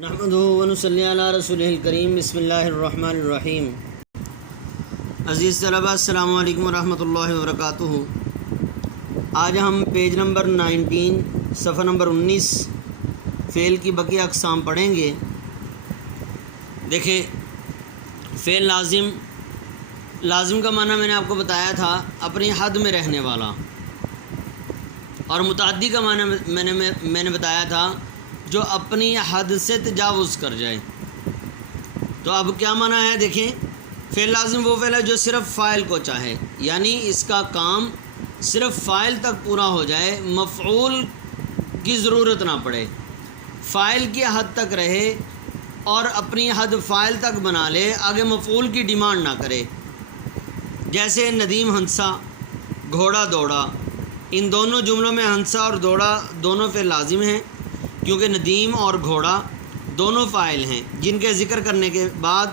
نحمدہ و نصلی علی رسولہ الکریم بسم اللہ الرحمن الرحیم۔ عزیز طلباء السلام علیکم ورحمۃ اللہ وبرکاتہ۔ آج ہم پیج نمبر 19 صفحہ نمبر 19 فعل کی بقیہ اقسام پڑھیں گے۔ دیکھیں، فعل لازم کا معنی میں نے آپ کو بتایا تھا اپنی حد میں رہنے والا، اور متعدی کا معنی میں نے بتایا تھا جو اپنی حد سے تجاوز کر جائے۔ تو اب کیا معنی ہے؟ دیکھیں، فعل لازم وہ فعل ہے جو صرف فاعل کو چاہے، یعنی اس کا کام صرف فاعل تک پورا ہو جائے، مفعول کی ضرورت نہ پڑے، فاعل کی حد تک رہے اور اپنی حد فاعل تک بنا لے، آگے مفعول کی ڈیمانڈ نہ کرے۔ جیسے ندیم ہنسا، گھوڑا دوڑا، ان دونوں جملوں میں ہنسا اور دوڑا دونوں فعل لازم ہیں، کیونکہ ندیم اور گھوڑا دونوں فاعل ہیں جن کے ذکر کرنے کے بعد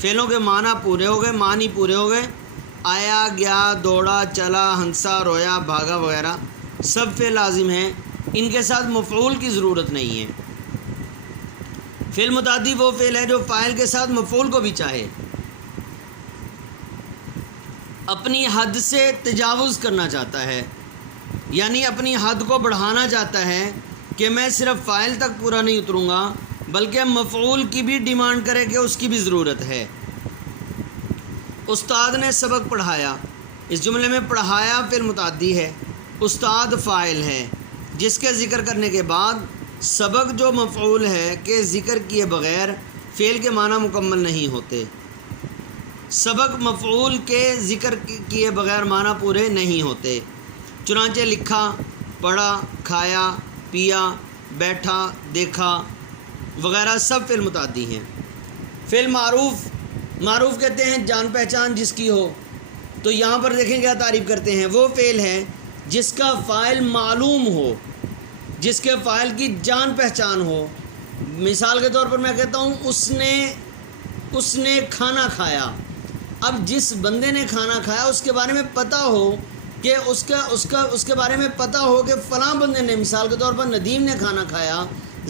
فعلوں کے معنی پورے ہو گئے، معنی پورے ہو گئے۔ آیا، گیا، دوڑا، چلا، ہنسا، رویا، بھاگا وغیرہ سب فعل لازم ہیں، ان کے ساتھ مفعول کی ضرورت نہیں ہے۔ فعل متعدی وہ فعل ہے جو فاعل کے ساتھ مفعول کو بھی چاہے، اپنی حد سے تجاوز کرنا چاہتا ہے، یعنی اپنی حد کو بڑھانا چاہتا ہے کہ میں صرف فاعل تک پورا نہیں اتروں گا بلکہ مفعول کی بھی ڈیمانڈ کرے کہ اس کی بھی ضرورت ہے۔ استاد نے سبق پڑھایا، اس جملے میں پڑھایا فعل متعدی ہے، استاد فاعل ہے، جس کے ذکر کرنے کے بعد سبق جو مفعول ہے کہ ذکر کیے بغیر فعل کے معنی مکمل نہیں ہوتے، سبق مفعول کے ذکر کیے بغیر معنی پورے نہیں ہوتے۔ چنانچہ لکھا، پڑھا، کھایا، پیا، بیٹھا، دیکھا وغیرہ سب فعل متعدی ہیں۔ فعل معروف کہتے ہیں جان پہچان جس کی ہو، تو یہاں پر دیکھیں کیا تعریف کرتے ہیں، وہ فعل ہے جس کا فاعل معلوم ہو، جس کے فاعل کی جان پہچان ہو۔ مثال کے طور پر میں کہتا ہوں اس نے کھانا کھایا۔ اب جس بندے نے کھانا کھایا اس کے بارے میں پتہ ہو کہ اس کے بارے میں پتہ ہو کہ فلاں بندے نے، مثال کے طور پر ندیم نے کھانا کھایا،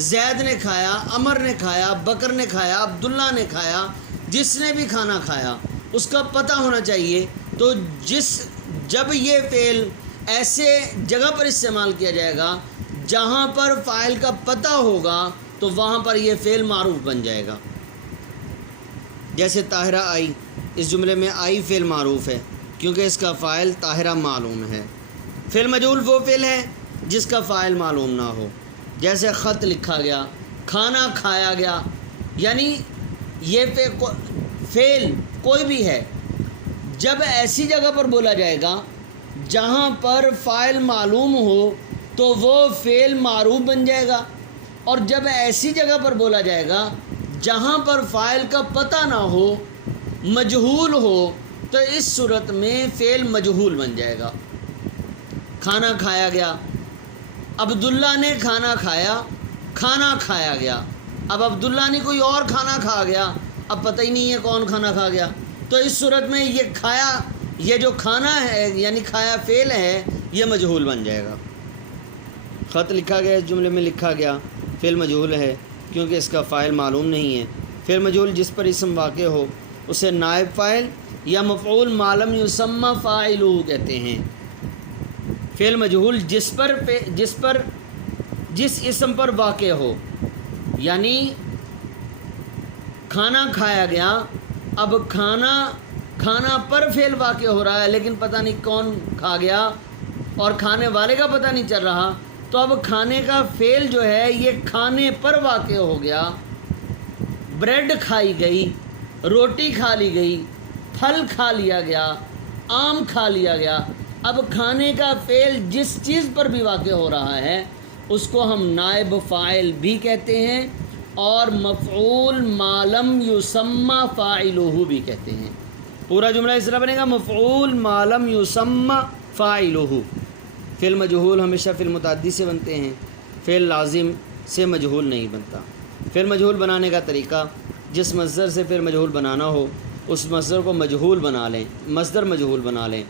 زید نے کھایا، عمر نے کھایا، بکر نے کھایا، عبداللہ نے کھایا، جس نے بھی کھانا کھایا اس کا پتہ ہونا چاہیے۔ تو جب یہ فعل ایسے جگہ پر استعمال کیا جائے گا جہاں پر فاعل کا پتہ ہوگا تو وہاں پر یہ فعل معروف بن جائے گا۔ جیسے طاہرہ آئی، اس جملے میں آئی فعل معروف ہے کیونکہ اس کا فاعل طاہرہ معلوم ہے۔ فعل مجہول وہ فعل ہے جس کا فاعل معلوم نہ ہو، جیسے خط لکھا گیا، کھانا کھایا گیا، یعنی یہ فعل کوئی بھی ہے جب ایسی جگہ پر بولا جائے گا جہاں پر فاعل معلوم ہو تو وہ فعل معروف بن جائے گا، اور جب ایسی جگہ پر بولا جائے گا جہاں پر فاعل کا پتہ نہ ہو، مجہول ہو، تو اس صورت میں فعل مجہول بن جائے گا۔ کھانا کھایا گیا، عبداللہ نے کھانا کھایا، کھانا کھایا گیا۔ اب عبداللہ نے کوئی اور کھانا کھا گیا، اب پتہ ہی نہیں ہے کون کھانا کھا گیا، تو اس صورت میں یہ کھایا، یہ جو کھانا ہے یعنی کھایا فعل ہے، یہ مجہول بن جائے گا۔ خط لکھا گیا، اس جملے میں لکھا گیا فعل مجہول ہے کیونکہ اس کا فاعل معلوم نہیں ہے۔ فعل مجہول جس پر اسم واقع ہو اسے نائب فاعل یا مفعول ما لم یسمى فاعلہ کہتے ہیں۔ فعل مجہول جس اسم پر واقع ہو، یعنی کھانا کھایا گیا، اب کھانا پر فعل واقع ہو رہا ہے لیکن پتہ نہیں کون کھا گیا اور کھانے والے کا پتہ نہیں چل رہا، تو اب کھانے کا فعل جو ہے یہ کھانے پر واقع ہو گیا۔ بریڈ کھائی گئی، روٹی کھا لی گئی، پھل کھا لیا گیا، آم کھا لیا گیا۔ اب کھانے کا فعل جس چیز پر بھی واقع ہو رہا ہے اس کو ہم نائب فاعل بھی کہتے ہیں اور مفعول ما لم یسمى فاعلہ بھی کہتے ہیں۔ پورا جملہ اس طرح بنے گا، مفعول ما لم یسمى فاعلہ۔ فعل مجہول ہمیشہ فعل متعدی سے بنتے ہیں، فعل لازم سے مجہول نہیں بنتا۔ فعل مجہول بنانے کا طریقہ، جس مصدر سے فعل مجہول بنانا ہو اس مصدر کو مجہول بنا لیں، مصدر مجہول بنا لیں،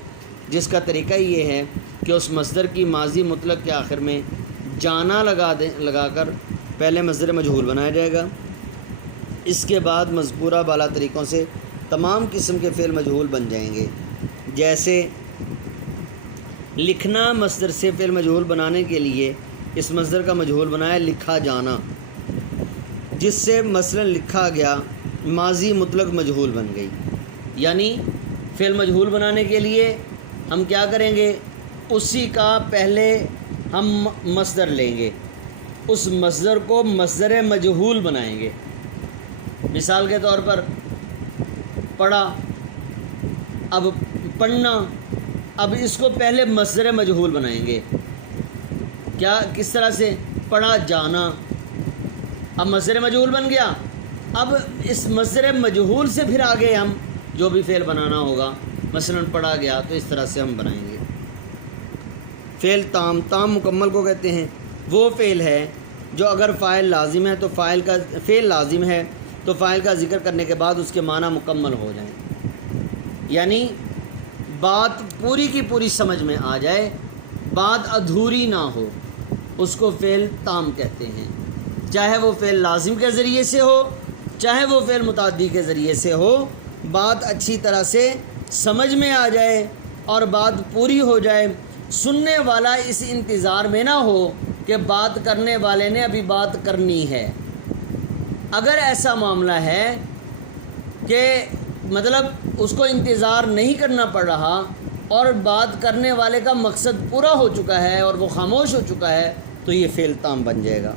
جس کا طریقہ یہ ہے کہ اس مصدر کی ماضی مطلق کے آخر میں جانا لگا کر پہلے مصدر مجہول بنایا جائے گا، اس کے بعد مذکورہ بالا طریقوں سے تمام قسم کے فعل مجہول بن جائیں گے۔ جیسے لکھنا مصدر سے فعل مجہول بنانے کے لیے اس مصدر کا مجہول بنایا لکھا جانا، جس سے مثلا لکھا گیا ماضی مطلق مجہول بن گئی۔ یعنی فعل مجہول بنانے کے لیے ہم کیا کریں گے، اسی کا پہلے ہم مصدر لیں گے، اس مصدر کو مصدر مجہول بنائیں گے۔ مثال کے طور پر پڑھا، اب پڑھنا، اب اس کو پہلے مصدر مجہول بنائیں گے۔ کیا کس طرح سے؟ پڑھا جانا، اب مصدر مجہول بن گیا۔ اب اس مصدر مجہول سے پھر آگے ہم جو بھی فعل بنانا ہوگا، مثلا پڑھا گیا، تو اس طرح سے ہم بنائیں گے۔ فعل تام، تام مکمل کو کہتے ہیں۔ وہ فعل ہے جو اگر فاعل لازم ہے تو فعل لازم ہے تو فاعل کا ذکر کرنے کے بعد اس کے معنی مکمل ہو جائیں، یعنی بات پوری کی پوری سمجھ میں آ جائے، بات ادھوری نہ ہو، اس کو فعل تام کہتے ہیں۔ چاہے وہ فعل لازم کے ذریعے سے ہو، چاہے وہ فعل متعدی کے ذریعے سے ہو، بات اچھی طرح سے سمجھ میں آ جائے اور بات پوری ہو جائے، سننے والا اس انتظار میں نہ ہو کہ بات کرنے والے نے ابھی بات کرنی ہے۔ اگر ایسا معاملہ ہے کہ مطلب اس کو انتظار نہیں کرنا پڑ رہا اور بات کرنے والے کا مقصد پورا ہو چکا ہے اور وہ خاموش ہو چکا ہے، تو یہ فعل تام بن جائے گا۔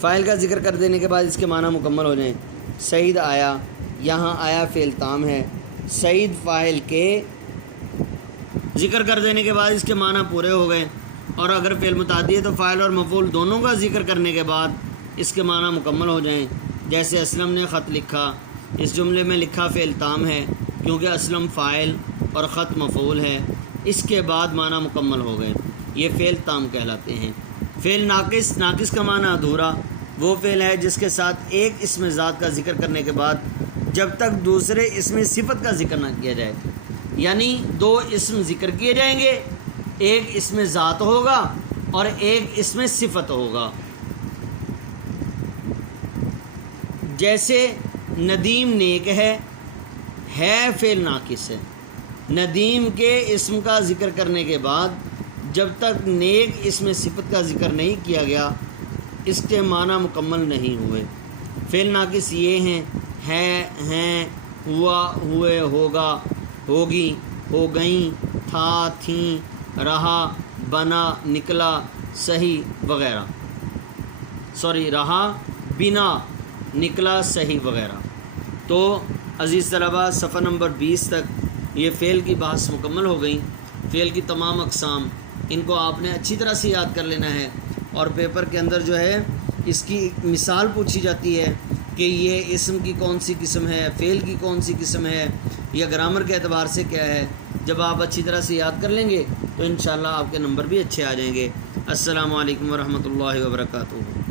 فاعل کا ذکر کر دینے کے بعد اس کے معنی مکمل ہو جائیں۔ سعید آیا، یہاں آیا فعل تام ہے۔ سعید فاعل کے ذکر کر دینے کے بعد اس کے معنی پورے ہو گئے، اور اگر فعل متعدی ہے تو فاعل اور مفعول دونوں کا ذکر کرنے کے بعد اس کے معنی مکمل ہو جائیں۔ جیسے اسلم نے خط لکھا، اس جملے میں لکھا فعل تام ہے کیونکہ اسلم فاعل اور خط مفعول ہے، اس کے بعد معنی مکمل ہو گئے، یہ فعل تام کہلاتے ہیں۔ فعل ناقص، ناقص کا معنی ادھورا، وہ فعل ہے جس کے ساتھ ایک اسم ذات کا ذکر کرنے کے بعد جب تک دوسرے اسم صفت کا ذکر نہ کیا جائے، یعنی دو اسم ذکر کیے جائیں گے، ایک اسم ذات ہوگا اور ایک اسم صفت ہوگا۔ جیسے ندیم نیک ہے فعل ناقص ہے، ندیم کے اسم کا ذکر کرنے کے بعد جب تک نیک اسم صفت کا ذکر نہیں کیا گیا، اس کے معنی مکمل نہیں ہوئے۔ فعل ناقص یہ ہیں، ہوا، ہوئے، ہوگا، ہوگی، ہو گئیں، تھا، تھیں، رہا، بنا، نکلا، صحیح وغیرہ، رہا، بنا، نکلا، صحیح وغیرہ۔ تو عزیز طلباء، صفحہ نمبر 20 تک یہ فعل کی بحث مکمل ہو گئی۔ فعل کی تمام اقسام، ان کو آپ نے اچھی طرح سے یاد کر لینا ہے، اور پیپر کے اندر جو ہے اس کی مثال پوچھی جاتی ہے کہ یہ اسم کی کون سی قسم ہے، فعل کی کون سی قسم ہے، یا گرامر کے اعتبار سے کیا ہے۔ جب آپ اچھی طرح سے یاد کر لیں گے تو انشاءاللہ آپ کے نمبر بھی اچھے آ جائیں گے۔ السلام علیکم ورحمۃ اللہ وبرکاتہ۔